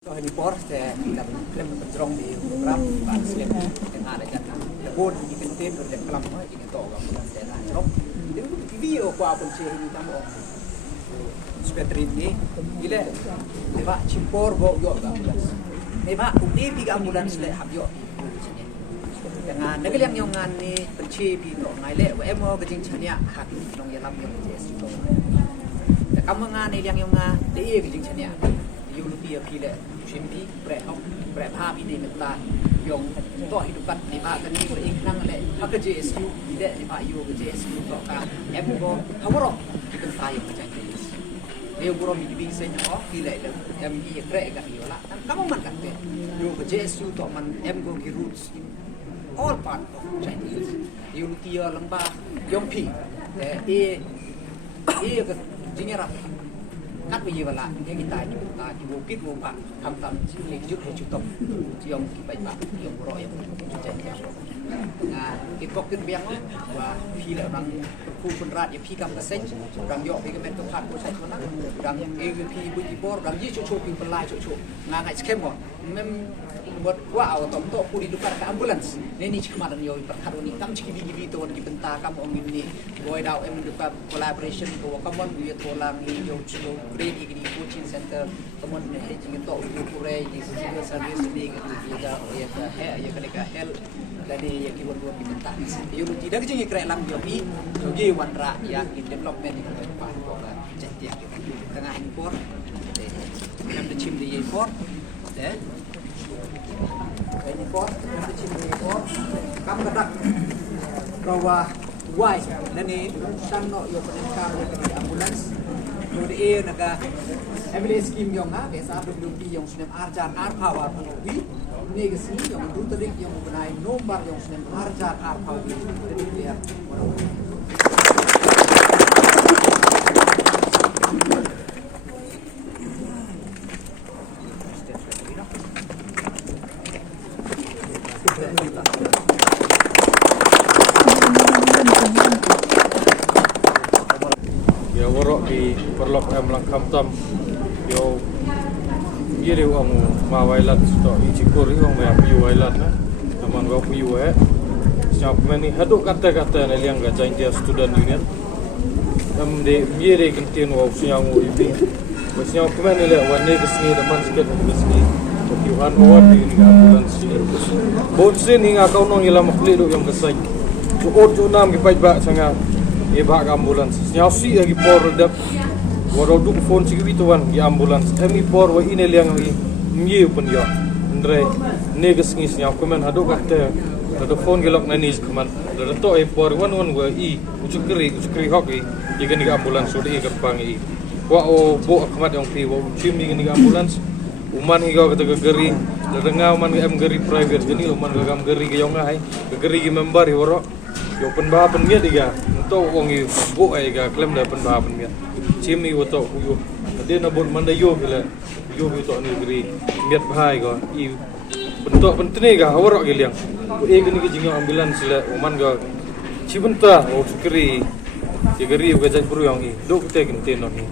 Ini por saya kita klaim berjong di beberapa pasien yang ada jatah. Pun di penting berjak kelam ini tahu kalau saya nak cerok. Video kuah pencet ini tamu. Spektrum ini, gila. Lewat cimpor bawa yo ambulans. Lewat undi tiga ambulans le hab yo. Dengan negeri yang ngan ni pencet itu ngai le, emo kecing chania hak nong yalam yang jes itu.แต่คำว่างานในเรื่องยังงานได้เองจริงๆเนี่ยยูโรเปียพีแหละชิมพีแปรห้องแปรภาพอีนี่มันตายงต่อให้ดูกันในภาคกันนี้ตัวเองนั่งแหละพักเจสยูได้ในภาคยูก็เจสยูต่อการแอมก็เขาว่าหรอกเป็นตายอย่างใจเจสเดี๋ยวเรามีดีเซนอ๋อพีแหละแอมมีแปรกันอยู่ละนั่นก็มันกันเลยยูก็เจสยูต่อมันแอมก็กิรูท all part of Chinese ยูโรเปียลำบากยงพีแต่เอก็จริงๆรับนักวิทยาศาสตร์ที่kita di bukit bukan kamtam lejut hejutom yang kita ibat yang buruk yang jadi nah kita kan biang wah pilih orang kupenrat yang pikam kesej orang yok pikam itu kan pusat mana orang AVP bukipor orang ye cucu pelai cucu ngangai skemon buat wow untuk puli dukar ke ambulans ini kemarin yo perkara ini kam ciki gigi itu di bentar kamu om ini boy dau em dukar collaboration to kamu dia tolang ni yo cucu grade ini coaching center kamu ni hejing itu ukurai di civil service ni gitu ya ya ketika health jadi ya kibon buat di bentar yo tidak jeng kira lang yo pi jogi wanra ya di development di depan kok jadi tengah import yang dicim di import deh ini port, nanti ciri port, kamu kedak bahwa wise dan ini sanno yo penengkar di ambulans, jadi naga ambulans skim yang biasa berlumpi yang sudah arjan arpawa penuhi, negasi yang ruterik yang mengenai nomor yang sudah arjan arpawa jadi dia ya warok di perlok lang kamtam yo giri wang mawailat sto icikur wang ya piu wailat na naman go piu siap meni haduk kata-kata na liang ga India Student Union de giri kentin wa siang wo ibi siap meni le wane gesni naman sikat gesni Tuhan award di ambulans bon sin hinga kau nong ila makli do yang kesai cuot nam ki ba sanga ba ambulans nyasi lagi por dak waro duk phone sigi tuan di ambulans emi por wa ine liang ngi pun yo andre negas ngis nya komen hadu kate ada phone gelok nanis kaman ada to e por wan wa ucukri hoki ikan di ambulans sudah i kerpangi wa o bo akmat yang pi wa chimi ni ambulans uman higa kata gegeri denga uman em geri private gini uman gam geri ke yong ai geri ke member waro yo penba penmia diga to wongi bo ai ga klem da penba penmia chimi woto yo ade na bon manda yo bila yo to ni geri miat bahai go i bentok pentene ga waro ge liang e gini ke jinga ambulans le uman ga chibenta o geri ga jai puru yang i do te gin te no ni